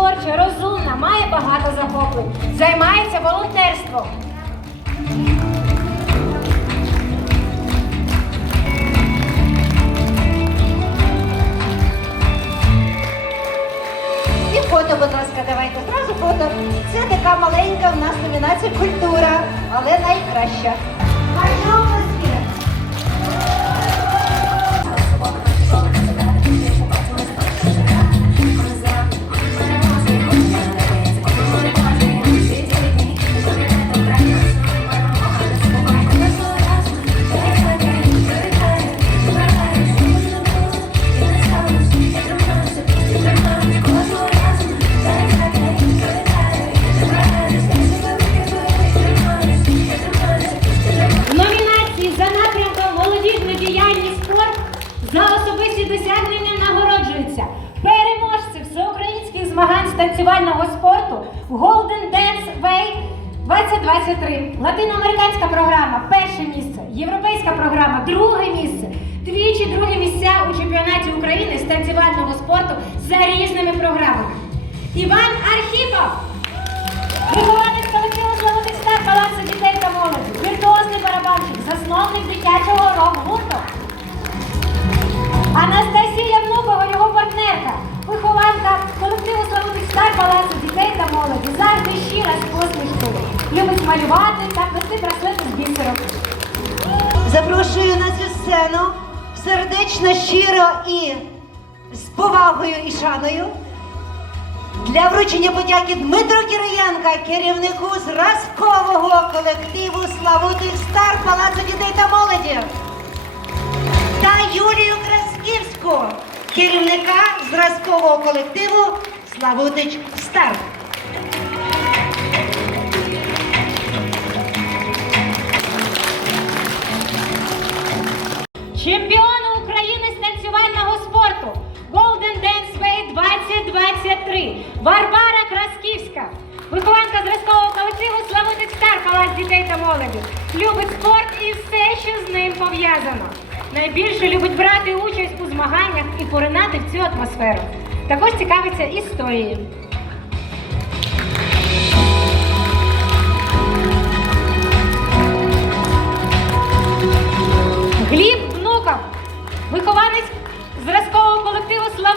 творча, розумна, має багато захоплень. Займається волонтерством. І фото, будь ласка, давайте. Зразу фото. Це така маленька в нас номінація культура, але найкраща. Змагань з танцювального спорту Golden Dance Way 2023. Латиноамериканська програма перше місце, європейська програма друге місце. Двічі другі місця у чемпіонаті України з танцювального спорту за різними програмами. Іван Архіпов. Вихованець колективу Золотий стар Палацу дітей та молоді, віртуозний барабанщик, засновник дитячого рок-гурту. Малювати та плести браслети з бісером. Запрошую на цю сцену сердечно, щиро і з повагою і шаною. Для вручення подяки Дмитру Кириєнка, керівнику зразкового колективу Славутих стар Палацу дітей та молоді. Та Юлію Красківську, керівника зразкового колективу Славутич Стар. Дітей та молоді. Любить спорт і все, що з ним пов'язано. Найбільше любить брати участь у змаганнях і поринати в цю атмосферу. Також цікавиться історією.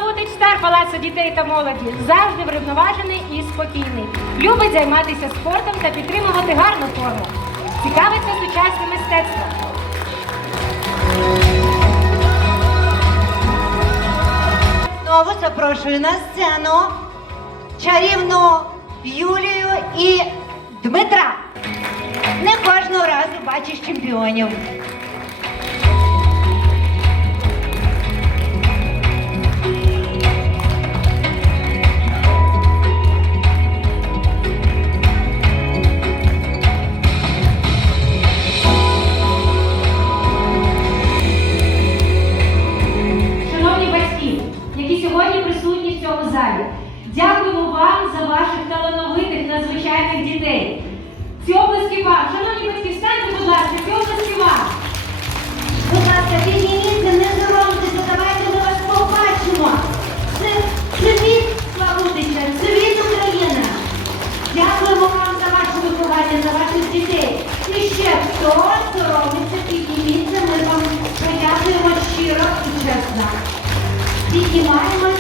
Колективу Стар Палацу дітей та молоді. Завжди врівноважений і спокійний. Любить займатися спортом та підтримувати гарну форму. Цікавиться сучасним мистецтвом. Знову запрошую на сцену чарівну Юлію і Дмитра. Не кожного разу бачиш чемпіонів. Ваших талановитих надзвичайних дітей. Ці обласки вам, шановні батьки, встаньте, будь ласка, ці обласки вам. Будь ласка, підніміться, не соромтеся, давайте ми вас побачимо. Це, Славутича, це від України. Дякуємо вам за ваше виховання, за ваших дітей. І ще хто соромиться, підніміться, ми вам подякуємо щиро і чесно. Піднімаємося. Дякую.